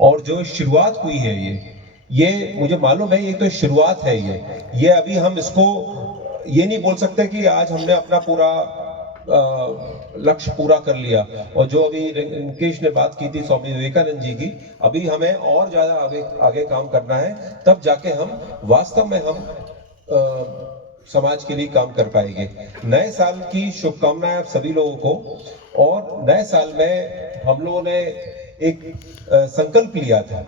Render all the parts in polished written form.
और जो शुरुआत हुई है ये मुझे मालूम है, ये तो शुरुआत है। ये अभी हम इसको ये नहीं बोल सकते कि आज हमने अपना पूरा लक्ष्य पूरा कर लिया। और जो अभी रिंकेश ने बात की थी स्वामी विवेकानंद जी की, अभी हमें और ज्यादा आगे काम करना है, तब जाके हम वास्तव में हम समाज के लिए काम कर पाएंगे। नए साल की शुभकामनाएं आप सभी लोगों को। और नए साल में हम लोगों ने एक संकल्प लिया था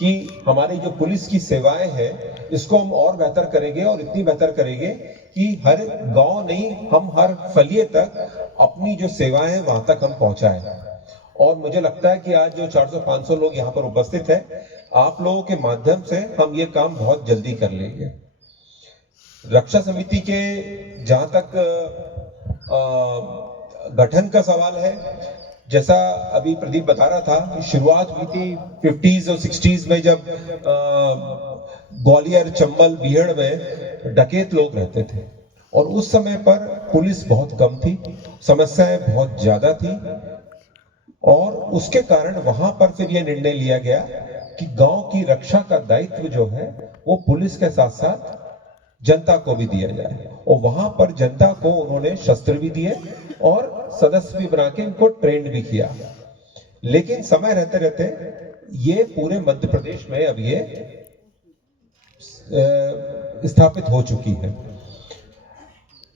कि हमारी जो पुलिस की सेवाएं हैं इसको हम और बेहतर करेंगे, और इतनी बेहतर करेंगे कि हर गांव नहीं, हम हर फलिए तक अपनी जो सेवाएं हैं वहां तक हम पहुंचाएं। और मुझे लगता है कि आज जो 400-500 लोग यहाँ पर उपस्थित हैं, आप लोगों के माध्यम से हम ये काम बहुत जल्दी कर लेंगे। रक्षा समिति के जहां तक गठन का सवाल है, जैसा अभी प्रदीप बता रहा था, शुरुआत हुई थी 50s और 60s में, जब ग्वालियर, चंबल, बीहड़ में डकैत लोग रहते थे, और उस समय पर पुलिस बहुत कम थी, समस्याएं बहुत ज्यादा थी, और उसके कारण वहां पर फिर यह निर्णय लिया गया कि गांव की रक्षा का दायित्व जो है वो पुलिस के साथ साथ जनता को भी दिया जाए। और वहां पर जनता को उन्होंने शस्त्र भी दिए और सदस्य भी बना के इनको ट्रेंड भी किया। लेकिन समय रहते रहते ये पूरे मध्य प्रदेश में अब ये स्थापित हो चुकी है।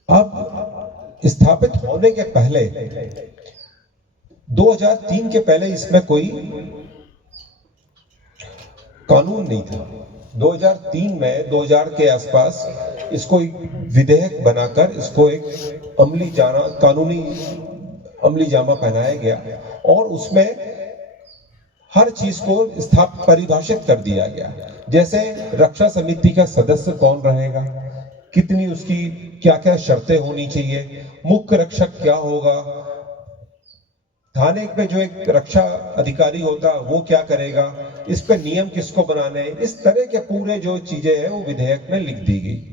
अब स्थापित होने के पहले 2003 के पहले इसमें कोई कानून नहीं था। 2003 में 2000 के आसपास इसको एक विधेयक बनाकर इसको एक कानूनी अमली जामा पहनाया गया, और उसमें हर चीज को परिभाषित कर दिया गया। जैसे रक्षा समिति का सदस्य कौन रहेगा, कितनी उसकी क्या क्या शर्तें होनी चाहिए, मुख्य रक्षक क्या होगा, थाने पे जो एक रक्षा अधिकारी होता वो क्या करेगा, इस पे नियम किसको बनाने, इस तरह के पूरे जो चीजें हैं वो विधेयक में लिख दी गई।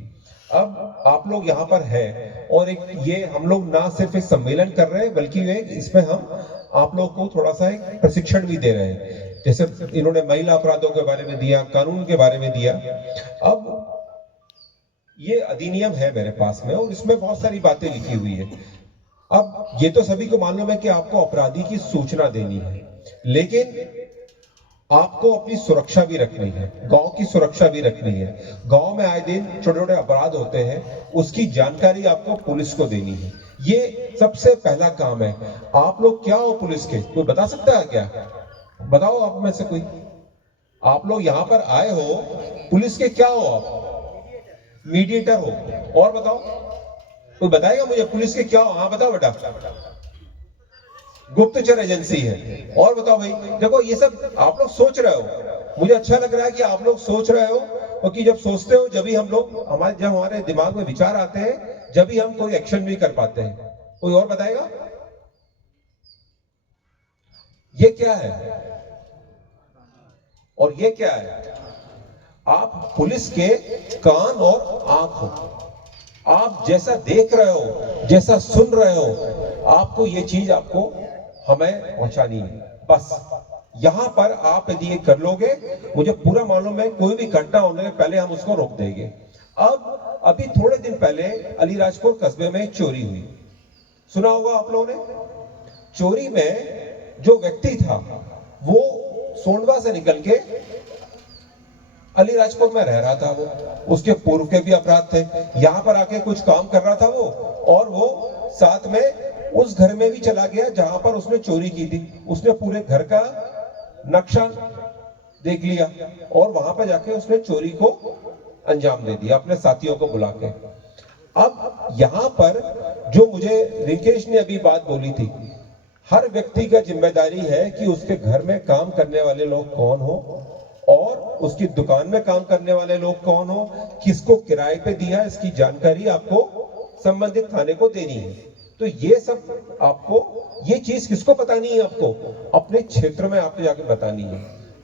अब आप लोग यहाँ पर हैं, और एक ये हम लोग ना सिर्फ एक सम्मेलन कर रहे हैं, बल्कि इसमें हम आप लोग को थोड़ा सा एक प्रशिक्षण भी दे रहे हैं। जैसे इन्होंने महिला अपराधों के बारे में दिया, कानून के बारे में दिया। अब ये अधिनियम है मेरे पास में, और इसमें बहुत सारी बातें लिखी हुई है। अब ये तो सभी को मालूम है कि आपको अपराधी की सूचना देनी है, लेकिन आपको अपनी सुरक्षा भी रखनी है, गांव की सुरक्षा भी रखनी है। गांव में आए दिन छोटे छोटे अपराध होते हैं, उसकी जानकारी आपको पुलिस को देनी है। ये सबसे पहला काम है। आप लोग क्या हो पुलिस के, कोई बता सकता है क्या? बताओ आप में से कोई। आप लोग यहाँ पर आए हो, पुलिस के क्या हो आप? मीडिएटर हो। और बताओ, कोई बताएगा मुझे पुलिस के क्या हो? हाँ बताओ बेटा। गुप्तचर एजेंसी है। और बताओ भाई। देखो ये सब आप लोग सोच रहे हो, मुझे अच्छा लग रहा है कि आप लोग सोच रहे हो, क्योंकि जब सोचते हो जब हमारे दिमाग में विचार आते हैं, जब ही हम कोई एक्शन भी कर पाते हैं। कोई और बताएगा ये क्या है और ये क्या है? आप पुलिस के कान और आंख हो। आप जैसा देख रहे हो, जैसा सुन रहे हो, आपको ये चीज आपको हमें पहुंचानी है। बस यहां पर आप यदि ये कर लोगे, मुझे पूरा मालूम है कोई भी घटना होने के पहले हम उसको रोक देंगे। अब अभी थोड़े दिन पहले अलीराजपुर कस्बे में चोरी हुई, सुना होगा आप लोगों ने। चोरी में जो व्यक्ति था वो सोंडवा से निकल के अलीराजपुर में रह रहा था। वो उसके पूर्व के भी अपराध थे, यहां पर आके कुछ काम कर रहा था वो, और वो साथ में उस घर में भी चला गया जहां पर उसने चोरी की थी। उसने पूरे घर का नक्शा देख लिया और वहां पर जाके उसने चोरी को अंजाम दे दिया अपने साथियों को बुला के। अब यहां पर जो मुझे रिंकेश ने अभी बात बोली थी, हर व्यक्ति का जिम्मेदारी है कि उसके घर में काम करने वाले लोग कौन हो और उसकी दुकान में काम करने वाले लोग कौन हो, किसको किराए पे दिया, इसकी जानकारी आपको संबंधित थाने को देनी है। तो ये सब आपको, ये चीज किसको बतानी है? आपको अपने क्षेत्र में आपको जाके बतानी है।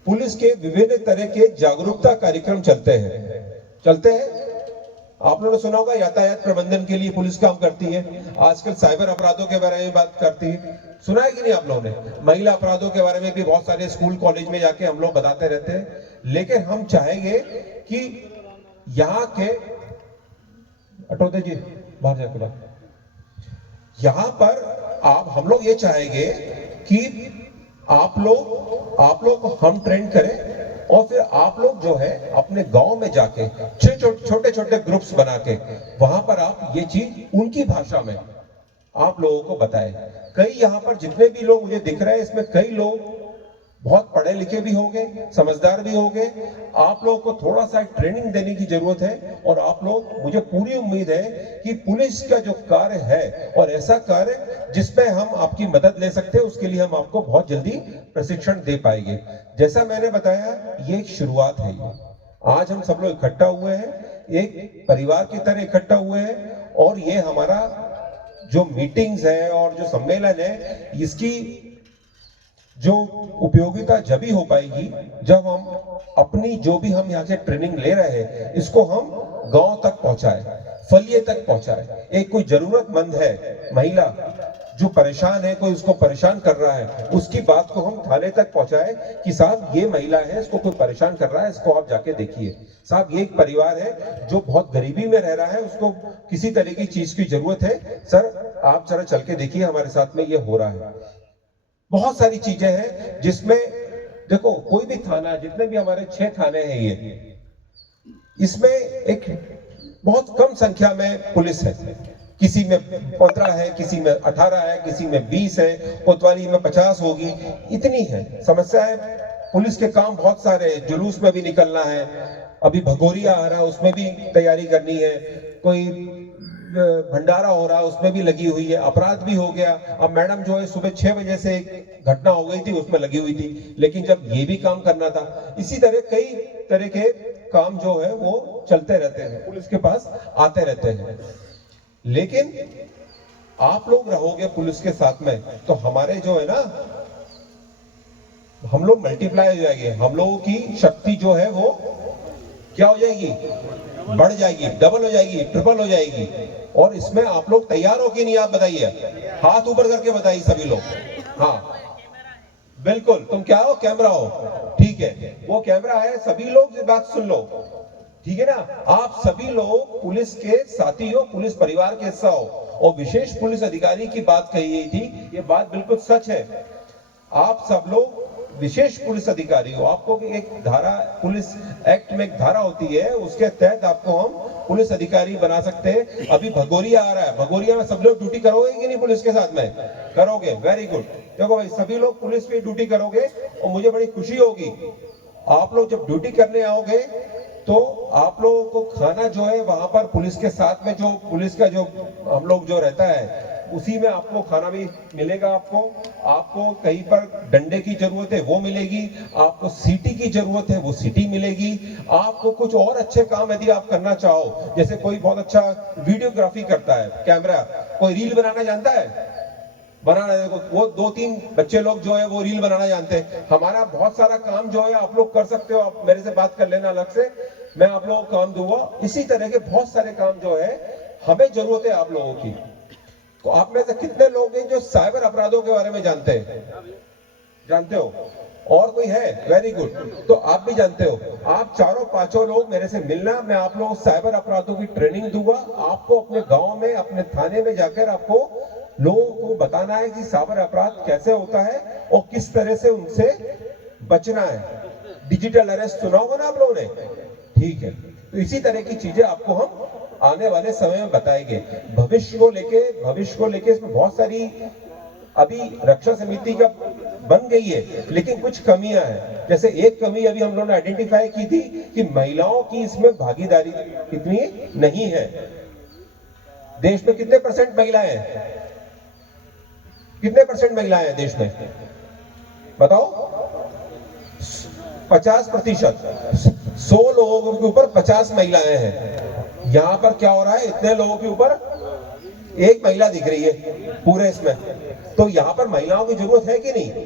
पुलिस के विभिन्न तरह के जागरूकता कार्यक्रम चलते हैं। आप लोगों ने सुना होगा यातायात प्रबंधन के लिए पुलिस काम करती है, आजकल साइबर अपराधों के बारे में बात करती है, सुना है कि नहीं आप लोगों ने? महिला अपराधों के बारे में भी बहुत सारे स्कूल कॉलेज में जाके हम लोग बताते रहते हैं। लेकिन हम चाहेंगे कि यहाँ के अटोदे जी बाहर जाकर बात, यहाँ पर हम लोग ये चाहेंगे कि आप लोग को हम ट्रेन करें और फिर आप लोग जो है अपने गांव में जाके छोटे छोटे ग्रुप्स बना के वहां पर आप ये चीज उनकी भाषा में आप लोगों को बताएं। कई यहाँ पर जितने भी लोग मुझे दिख रहे हैं, इसमें कई लोग बहुत पढ़े लिखे भी होंगे, समझदार भी होंगे। आप लोगों को थोड़ा सा ट्रेनिंग देने की जरूरत है और आप लोग, मुझे पूरी उम्मीद है कि पुलिस का जो कार्य है और ऐसा कार्य जिसमें हम आपकी मदद ले सकते हैं, उसके लिए हम आपको बहुत जल्दी प्रशिक्षण दे पाएंगे। जैसा मैंने बताया, ये एक शुरुआत है। ये आज हम सब लोग इकट्ठा हुए हैं, एक परिवार की तरह इकट्ठा हुए हैं और ये हमारा जो मीटिंग्स है और जो सम्मेलन है, इसकी जो उपयोगिता जब ही हो पाएगी जब हम अपनी जो भी हम यहाँ से ट्रेनिंग ले रहे हैं इसको हम गांव तक पहुंचाए, फलिए तक पहुंचाए। एक कोई जरूरतमंद है महिला जो परेशान है, कोई उसको परेशान कर रहा है, उसकी बात को हम थाने तक पहुंचाए कि साहब ये महिला है, इसको कोई परेशान कर रहा है, इसको आप जाके देखिए। साहब ये एक परिवार है जो बहुत गरीबी में रह रहा है, उसको किसी तरह की चीज की जरूरत है, सर आप जरा चल के देखिए हमारे साथ में ये हो रहा है। बहुत सारी चीजें हैं जिसमें देखो, कोई भी थाना, जितने भी हमारे 6 थाने हैं, ये इसमें एक बहुत कम संख्या में पुलिस है। किसी में 15 है, किसी में 18 है, किसी में 20 है, कोतवाली में 50 होगी, इतनी है। समस्या है, पुलिस के काम बहुत सारे हैं। जुलूस में भी निकलना है, अभी भगोरिया आ रहा है उसमें भी तैयारी करनी है, कोई भंडारा हो रहा है उसमें भी लगी हुई है, अपराध भी हो गया। अब मैडम जो है सुबह 6 बजे से एक घटना हो गई थी, उसमें लगी हुई थी, लेकिन जब ये भी काम करना था। इसी तरह कई तरह के काम जो है वो चलते रहते हैं, पुलिस के पास आते रहते हैं। लेकिन आप लोग रहोगे पुलिस के साथ में तो हमारे जो है ना, हम लोग मल्टीप्लाई हो जाएंगे, हम लोगों की शक्ति जो है वो क्या हो जाएगी, बढ़ जाएगी, डबल हो जाएगी, ट्रिपल हो जाएगी। और इसमें आप लोग तैयार हो कि नहीं, आप बताइए, हाथ ऊपर करके बताइए सभी लोग। हाँ बिल्कुल, तुम क्या हो, कैमरा हो, ठीक है, वो कैमरा है, सभी लोग ये बात सुन लो, ठीक है ना। आप सभी लोग पुलिस के साथी हो, पुलिस परिवार के हिस्सा हो। और विशेष पुलिस अधिकारी की बात कही गई थी, ये बात बिल्कुल सच है। आप सब लोग विशेष पुलिस अधिकारी हो, आपको एक धारा, पुलिस एक्ट में एक धारा होती है, उसके तहत आपको हम पुलिस अधिकारी बना सकते हैं। अभी भगोरिया आ रहा है, भगोरिया में सब लोग ड्यूटी करोगे कि नहीं पुलिस के साथ में? करोगे, वेरी गुड। देखो भाई, सभी लोग पुलिस की ड्यूटी करोगे और मुझे बड़ी खुशी होगी। आप लोग जब ड्यूटी करने आओगे तो आप लोगों को खाना जो है वहां पर पुलिस के साथ में, जो पुलिस का जो हम लोग जो रहता है उसी में आपको खाना भी मिलेगा। आपको कहीं पर डंडे की जरूरत है वो मिलेगी, आपको सीटी की जरूरत है वो सीटी मिलेगी। आपको कुछ और अच्छे काम यदि आप करना चाहो, जैसे कोई बहुत अच्छा वीडियोग्राफी करता है, कैमरा, कोई रील बनाना जानता है, बनाना, देखो वो 2-3 बच्चे लोग जो है वो रील बनाना जानते हैं। हमारा बहुत सारा काम जो है आप लोग कर सकते हो, आप मेरे से बात कर लेना अलग से, मैं आप लोगों को काम दूंगा। इसी तरह के बहुत सारे काम जो है हमें जरूरत है आप लोगों की। तो आप में से कितने लोग हैं जो साइबर अपराधों के बारे में जानते हैं? जानते हो? और कोई है? वेरी गुड, तो आप भी जानते हो। आप चारों पांचों लोग मेरे से मिलना, मैं आप लोगों को साइबर अपराधों की ट्रेनिंग दूंगा। आपको अपने गांव में, अपने थाने में जाकर आपको लोगों को बताना है कि साइबर अपराध कैसे होता है और किस तरह से उनसे बचना है। डिजिटल अरेस्ट सुना होगा ना आप लोगों ने, ठीक है। तो इसी तरह की चीजें आपको हम आने वाले समय में बताएंगे। भविष्य को लेके इसमें बहुत सारी अभी रक्षा समिति का बन गई है, लेकिन कुछ कमियां हैं। जैसे एक कमी अभी हम लोगों ने आइडेंटिफाई की थी कि महिलाओं की इसमें भागीदारी कितनी नहीं है। देश में कितने % महिलाएं हैं? कितने % महिलाएं हैं देश में? बताओ। 50%। 100 लोगों के ऊपर 50 महिलाएं हैं। यहां पर क्या हो रहा है, इतने लोगों के ऊपर एक महिला दिख रही है पूरे इसमें। तो यहां पर महिलाओं की जरूरत है कि नहीं?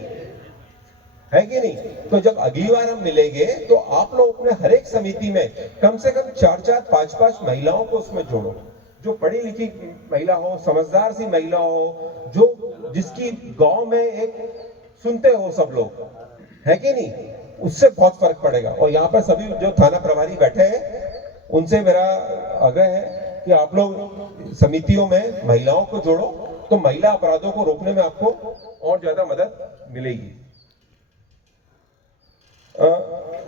है कि नहीं? तो जब अगली बार हम मिलेंगे तो आप लोग अपने हर एक समिति में कम से कम 4-4, 5-5 महिलाओं को उसमें जोड़ो, जो पढ़ी लिखी महिला हो, समझदार सी महिला हो, जो जिसकी गांव में एक सुनते हो सब लोग, है कि नहीं? उससे बहुत फर्क पड़ेगा। और यहाँ पर सभी जो थाना प्रभारी बैठे हैं उनसे मेरा आग्रह है कि आप लोग समितियों में महिलाओं को जोड़ो, तो महिला अपराधों को रोकने में आपको और ज्यादा मदद मिलेगी।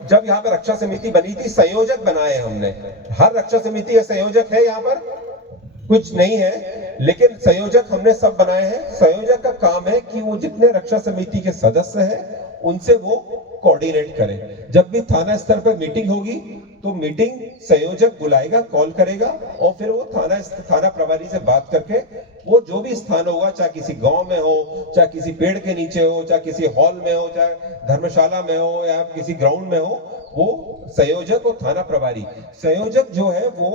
जब यहाँ पर रक्षा समिति बनी थी, संयोजक बनाए हमने। हर रक्षा समिति का संयोजक है, यहाँ पर कुछ नहीं है, लेकिन संयोजक हमने सब बनाए हैं। संयोजक का काम है कि वो जितने रक्षा समिति के सदस्य हैं उनसे वो कोऑर्डिनेट करे। जब भी थाना स्तर पर मीटिंग होगी तो मीटिंग संयोजक बुलाएगा, कॉल करेगा और फिर वो थाना प्रभारी से बात करके वो जो भी स्थान होगा, चाहे किसी गांव में हो, चाहे किसी पेड़ के नीचे हो, चाहे किसी हॉल में हो, चाहे धर्मशाला में हो या किसी ग्राउंड में हो, वो संयोजक और थाना प्रभारी, संयोजक जो है वो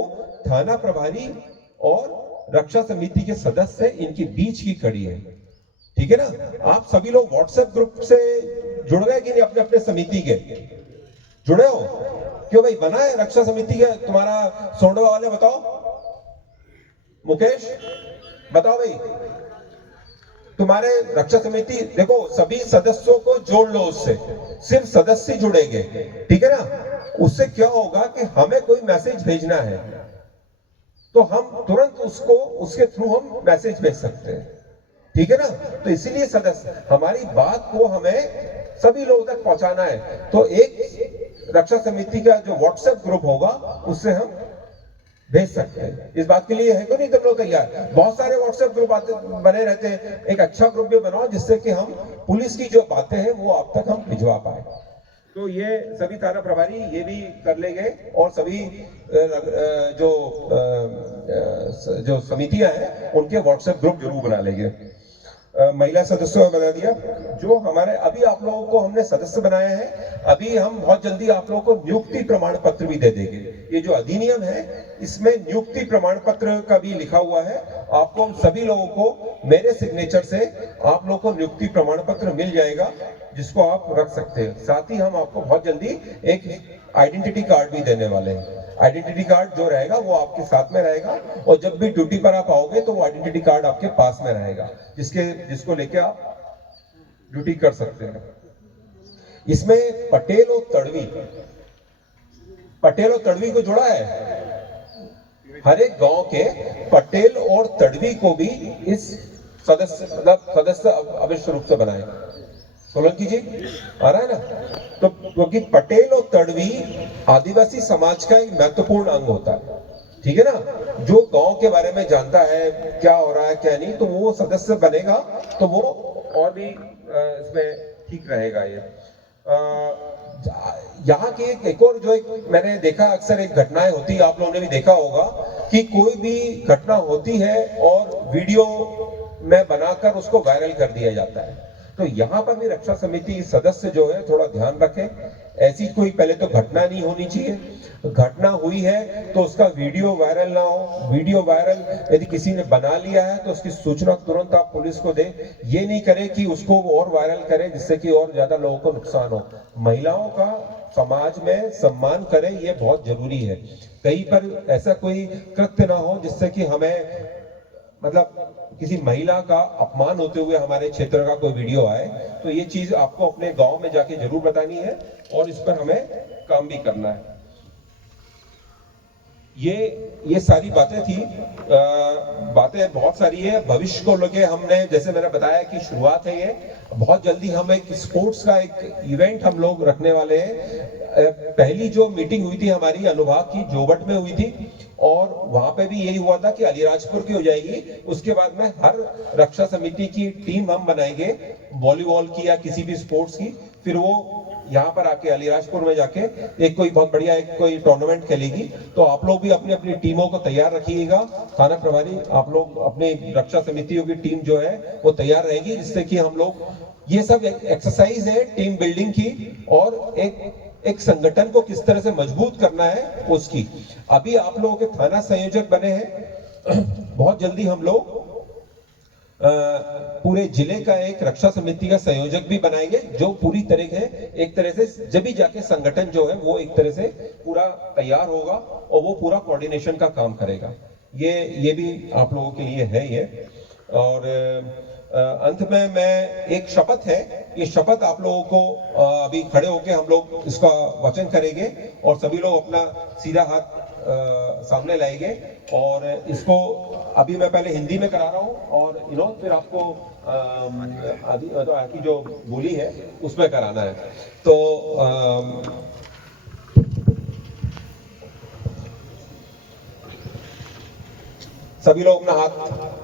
थाना प्रभारी और रक्षा समिति के सदस्य इनके बीच की कड़ी है। ठीक है ना? आप सभी लोग व्हाट्सएप ग्रुप से जुड़ गए कि नहीं? अपने अपने समिति के जुड़े हो? क्यों भाई, बना है रक्षा समिति के तुम्हारा? सोंडवा वाले बताओ, मुकेश बताओ भाई, तुम्हारे रक्षा समिति, देखो सभी सदस्यों को जोड़ लो, उससे सिर्फ सदस्य जुड़ेंगे, ठीक है ना? उससे क्या होगा कि हमें कोई मैसेज भेजना है तो हम तुरंत उसको उसके थ्रू हम मैसेज भेज सकते हैं, ठीक है ना? तो इसीलिए सदस्य, हमारी बात को हमें सभी लोगों तक पहुंचाना है। तो एक रक्षा समिति का जो व्हाट्सएप ग्रुप होगा उससे हम भेज सकते हैं। इस बात के लिए है कि नहीं तुम लोग तैयार? बहुत सारे व्हाट्सएप ग्रुप बने रहते हैं, एक अच्छा ग्रुप भी बनाओ जिससे कि हम पुलिस की जो बातें हैं वो आप तक हम भिजवा पाए। तो ये सभी थाना प्रभारी ये भी कर लेंगे और सभी जो समितियां हैं उनके व्हाट्सएप ग्रुप जरूर बना लेंगे। महिला सदस्यों बना दिया। जो हमारे अभी आप लोगों को हमने सदस्य बनाए हैं, अभी हम बहुत जल्दी आप लोगों को नियुक्ति प्रमाण पत्र भी दे देंगे। ये जो अधिनियम है इसमें नियुक्ति प्रमाण पत्र का भी लिखा हुआ है। आपको सभी लोगों को मेरे सिग्नेचर से आप लोगों को नियुक्ति प्रमाण पत्र मिल जाएगा जिसको आप रख सकते हैं। साथ ही हम आपको बहुत जल्दी एक आइडेंटिटी कार्ड भी देने वाले हैं। आइडेंटिटी कार्ड जो रहेगा वो आपके साथ में रहेगा और जब भी ड्यूटी पर आप आओगे तो वो आइडेंटिटी कार्ड आपके पास में रहेगा जिसको लेके आप ड्यूटी कर सकते हैं। इसमें पटेल और तड़वी को जोड़ा है। हर एक गांव के पटेल और तड़वी को भी इस सदस्य अवश्य रूप से बनाए। सोलंकी जी आ रहा है ना? तो क्योंकि पटेल और तड़वी आदिवासी समाज का एक महत्वपूर्ण अंग होता है, ठीक है ना? जो गांव के बारे में जानता है क्या हो रहा है क्या नहीं, तो वो सदस्य बनेगा तो वो और भी इसमें ठीक रहेगा। ये यहाँ की एक और जो एक मैंने देखा, अक्सर एक घटनाएं होती है, आप लोगों ने भी देखा होगा कि कोई भी घटना होती है और वीडियो में बनाकर उसको वायरल कर दिया जाता है। तो यहाँ पर भी रक्षा समिति सदस्य जो है थोड़ा ध्यान रखें, ऐसी कोई पहले तो घटना नहीं होनी चाहिए। घटना हुई है तो उसका वीडियो वायरल ना हो। वीडियो वायरल यदि किसी ने बना लिया है तो उसकी सूचना तुरंत आप पुलिस को दें। ये नहीं करें कि उसको और वायरल करें जिससे कि और ज्यादा लोगों को नुकसान हो। महिलाओं का समाज में सम्मान करें, ये बहुत जरूरी है। कहीं पर ऐसा कोई कृत्य ना हो जिससे कि हमें मतलब किसी महिला का अपमान होते हुए हमारे क्षेत्र का कोई वीडियो आए। तो ये चीज आपको अपने गांव में जाके जरूर बतानी है और इस पर हमें काम भी करना है। ये सारी बातें थी, बातें बहुत सारी है। भविष्य को लेके हमने, जैसे मैंने बताया कि शुरुआत है, ये बहुत जल्दी हम एक स्पोर्ट्स का एक इवेंट हम लोग रखने वाले हैं। पहली जो मीटिंग हुई थी हमारी अनुभाग की जोबट में हुई थी और वहां पे भी यही हुआ था कि अलीराजपुर की हो जाएगी। उसके बाद में हर रक्षा समिति की टीम हम बनाएंगे वॉलीबॉल की या किसी भी स्पोर्ट्स की, फिर वो यहाँ पर आके अलीराजपुर में जाके एक कोई बहुत बढ़िया एक कोई टूर्नामेंट खेलेगी। तो आप लोग भी अपनी अपनी टीमों को तैयार रखिएगा। थाना प्रभारी आप लोग अपनी रक्षा समितियों की टीम जो है वो तैयार रहेगी, जिससे कि हम लोग, ये सब एक्सरसाइज है टीम बिल्डिंग की और एक संगठन को किस तरह से मजबूत करना है उसकी। अभी आप लोगों के थाना संयोजक बने हैं, बहुत जल्दी हम लोग पूरे जिले का एक रक्षा समिति का संयोजक भी बनाएंगे, जो पूरी तरह से एक तरह से जब भी जाके संगठन जो है वो एक तरह से पूरा तैयार होगा और वो पूरा कोऑर्डिनेशन का काम करेगा। ये भी आप लोगों के लिए है ये। और अंत में मैं एक शपथ है, ये शपथ आप लोगों को अभी खड़े होके हम लोग इसका वचन करेंगे और सभी लोग अपना सीधा हाथ सामने लाएंगे और इसको अभी मैं पहले हिंदी में करा रहा हूँ और फिर आपको आदि जो बोली है उसमें कराना है। तो सभी लोग अपना हाथ